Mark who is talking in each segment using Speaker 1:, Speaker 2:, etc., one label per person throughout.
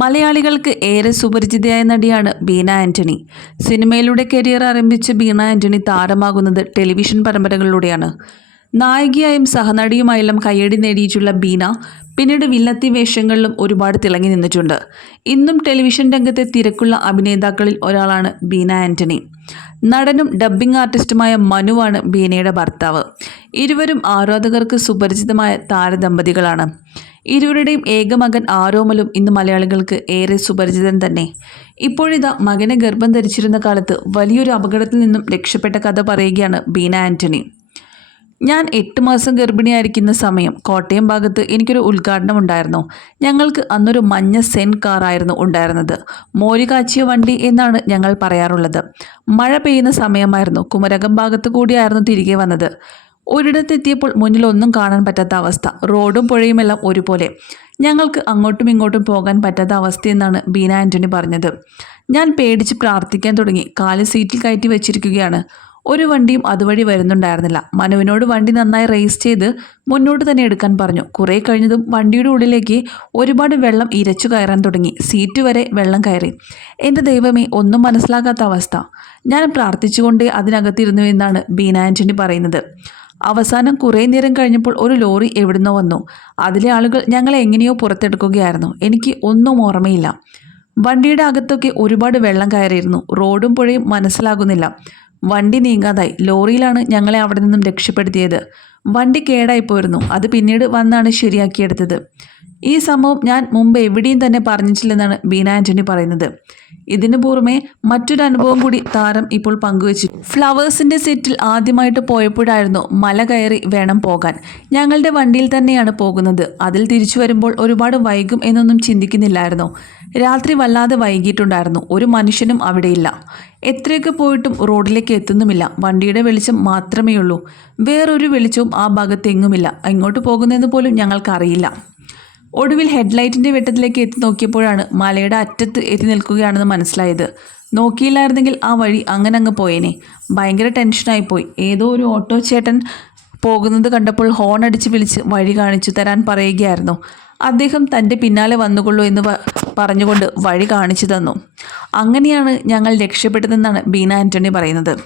Speaker 1: മലയാളികൾക്ക് ഏറെ സുപരിചിതയായ നടിയാണ് ബീന ആന്റണി സിനിമയിലൂടെ കരിയർ ആരംഭിച്ച ബീന ആന്റണി താരമാകുന്നത് ടെലിവിഷൻ പരമ്പരകളിലൂടെയാണ്. നായികയായും സഹനടിയുമായെല്ലാം കയ്യടി നേടിയിട്ടുള്ള ബീന പിന്നീട് വില്ലത്തി വേഷങ്ങളിലും ഒരുപാട് തിളങ്ങി നിന്നിട്ടുണ്ട്. ഇന്നും ടെലിവിഷൻ രംഗത്തെ തിരക്കുള്ള അഭിനേതാക്കളിൽ ഒരാളാണ് ബീന ആന്റണി നടനും ഡബ്ബിംഗ് ആർട്ടിസ്റ്റുമായ മനുവാണ് ബീനയുടെ ഭർത്താവ്. ഇരുവരും ആരാധകർക്ക് സുപരിചിതമായ താരദമ്പതികളാണ്. ഇരുവരുടെയും ഏക മകൻ ആരോമലും ഇന്ന് മലയാളികൾക്ക് ഏറെ സുപരിചിതൻ തന്നെ. ഇപ്പോഴിതാ മകനെ ഗർഭം ധരിച്ചിരുന്ന കാലത്ത് വലിയൊരു അപകടത്തിൽ നിന്നും രക്ഷപ്പെട്ട കഥ പറയുകയാണ് ബീന ആന്റണി ഞാൻ എട്ട് മാസം ഗർഭിണിയായിരിക്കുന്ന സമയം കോട്ടയം ഭാഗത്ത് എനിക്കൊരു ഉദ്ഘാടനം ഉണ്ടായിരുന്നു ഞങ്ങൾക്ക് അന്നൊരു മഞ്ഞ സെൻ കാറായിരുന്നു ഉണ്ടായിരുന്നത്. മോര് കാച്ചിയ വണ്ടി എന്നാണ് ഞങ്ങൾ പറയാറുള്ളത്. മഴ പെയ്യുന്ന സമയമായിരുന്നു കുമരകം ഭാഗത്ത് കൂടിയായിരുന്നു തിരികെ വന്നത്. ഒരിടത്തെത്തിയപ്പോൾ മുന്നിൽ ഒന്നും കാണാൻ പറ്റാത്ത അവസ്ഥ. റോഡും പുഴയുമെല്ലാം ഒരുപോലെ. ഞങ്ങൾക്ക് അങ്ങോട്ടും ഇങ്ങോട്ടും പോകാൻ പറ്റാത്ത അവസ്ഥയെന്നാണ് ബീന ആന്റണി പറഞ്ഞത്. ഞാൻ പേടിച്ച് പ്രാർത്ഥിക്കാൻ തുടങ്ങി. കാൽ സീറ്റിൽ കയറ്റി വെച്ചിരിക്കുകയാണ്. ഒരു വണ്ടിയും അതുവഴി വരുന്നുണ്ടായിരുന്നില്ല. മനുവിനോട് വണ്ടി നന്നായി റേസ് ചെയ്ത് മുന്നോട്ട് തന്നെ എടുക്കാൻ പറഞ്ഞു. കുറേ കഴിഞ്ഞതും വണ്ടിയുടെ ഉള്ളിലേക്ക് ഒരുപാട് വെള്ളം ഇരച്ചു കയറാൻ തുടങ്ങി. സീറ്റ് വരെ വെള്ളം കയറി. എന്റെ ദൈവമേ ഒന്നും മനസ്സിലാകാത്ത അവസ്ഥ. ഞാൻ പ്രാർത്ഥിച്ചുകൊണ്ടേ അതിനകത്തിരുന്നു എന്നാണ് ബീന ആന്റണി പറയുന്നത്. അവസാനം കുറേ നേരം കഴിഞ്ഞപ്പോൾ ഒരു ലോറി എവിടുന്നോ വന്നു. അതിലെ ആളുകൾ ഞങ്ങളെ എങ്ങനെയോ പുറത്തെടുക്കുകയായിരുന്നു. എനിക്ക് ഒന്നും ഓർമ്മയില്ല. വണ്ടിയുടെ അകത്തൊക്കെ ഒരുപാട് വെള്ളം കയറിയിരുന്നു. റോഡും പുഴയും മനസ്സിലാകുന്നില്ല. വണ്ടി നീങ്ങാതായി. ലോറിയിലാണ് ഞങ്ങളെ അവിടെ നിന്നും രക്ഷപ്പെടുത്തിയത്. വണ്ടി കേടായി പോയിരുന്നു അത് പിന്നീട് വന്നാണ് ശരിയാക്കിയെടുത്തത്. ഈ സംഭവം ഞാൻ മുമ്പ് എവിടെയും തന്നെ പറഞ്ഞിട്ടില്ലെന്നാണ് ബീന ആന്റണി പറയുന്നത്. ഇതിനു പുറമെ മറ്റൊരു അനുഭവം കൂടി താരം ഇപ്പോൾ പങ്കുവച്ചു. ഫ്ലവേഴ്സിന്റെ സെറ്റിൽ ആദ്യമായിട്ട് പോയപ്പോഴായിരുന്നു മല കയറി വേണം പോകാൻ. ഞങ്ങളുടെ വണ്ടിയിൽ തന്നെയാണ് പോകുന്നത്. അതിൽ തിരിച്ചു വരുമ്പോൾ ഒരുപാട് വൈകും എന്നൊന്നും ചിന്തിക്കുന്നില്ലായിരുന്നു. രാത്രി വല്ലാതെ വൈകിയിട്ടുണ്ടായിരുന്നു. ഒരു മനുഷ്യനും അവിടെയില്ല. എത്രയൊക്കെ പോയിട്ടും റോഡിലേക്ക് എത്തുന്നുമില്ല. വണ്ടിയുടെ വെളിച്ചം മാത്രമേ ഉള്ളൂ വേറൊരു വെളിച്ചവും ആ ഭാഗത്ത് എങ്ങുമില്ല. എങ്ങോട്ട് പോകുന്നതെന്ന് പോലും ഞങ്ങൾക്കറിയില്ല. ഒടുവിൽ ഹെഡ്ലൈറ്റിന്റെ വെട്ടത്തിലേക്ക് എത്തി നോക്കിയപ്പോഴാണ് മലയുടെ അറ്റത്ത് എത്തി നിൽക്കുകയാണെന്ന് മനസ്സിലായത്. നോക്കിയില്ലായിരുന്നെങ്കിൽ ആ വഴി അങ്ങനെ അങ്ങ് പോയേനെ. ഭയങ്കര ടെൻഷനായിപ്പോയി ഏതോ ഒരു ഓട്ടോ ചേട്ടൻ പോകുന്നത് കണ്ടപ്പോൾ ഹോൺ അടിച്ച് വിളിച്ച് വഴി കാണിച്ചു തരാൻ പറയുകയായിരുന്നു. അദ്ദേഹം തന്റെ പിന്നാലെ വന്നുകൊള്ളൂ എന്ന് പറഞ്ഞുകൊണ്ട് വഴി കാണിച്ചു തന്നു. അങ്ങനെയാണ് ഞങ്ങൾ രക്ഷപ്പെട്ടതെന്നാണ് ബീന ആന്റണി പറയുന്നത്.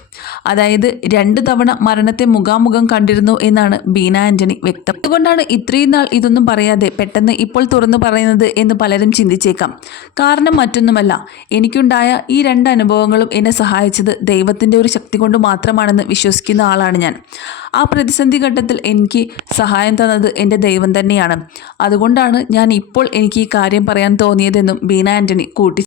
Speaker 1: അതായത് രണ്ട് തവണ മരണത്തെ മുഖാമുഖം കണ്ടിരുന്നു എന്നാണ് ബീന ആന്റണി വ്യക്തം അതുകൊണ്ടാണ് ഇത്രയും നാൾ ഇതൊന്നും പറയാതെ പെട്ടെന്ന് ഇപ്പോൾ തുറന്നു പറയുന്നത് എന്ന് പലരും ചിന്തിച്ചേക്കാം. കാരണം മറ്റൊന്നുമല്ല എനിക്കുണ്ടായ ഈ രണ്ട് അനുഭവങ്ങളും എന്നെ സഹായിച്ചത് ദൈവത്തിന്റെ ഒരു ശക്തി കൊണ്ട് മാത്രമാണെന്ന് വിശ്വസിക്കുന്ന ആളാണ് ഞാൻ. ആ പ്രതിസന്ധി ഘട്ടത്തിൽ എനിക്ക് സഹായം തന്നത് എന്റെ ദൈവം തന്നെയാണ്. അതുകൊണ്ടാണ് ഞാൻ ഇപ്പോൾ എനിക്ക് ഈ കാര്യം പറയാൻ തോന്നിയതെന്നും ബീന ആന്റണി കൂട്ടി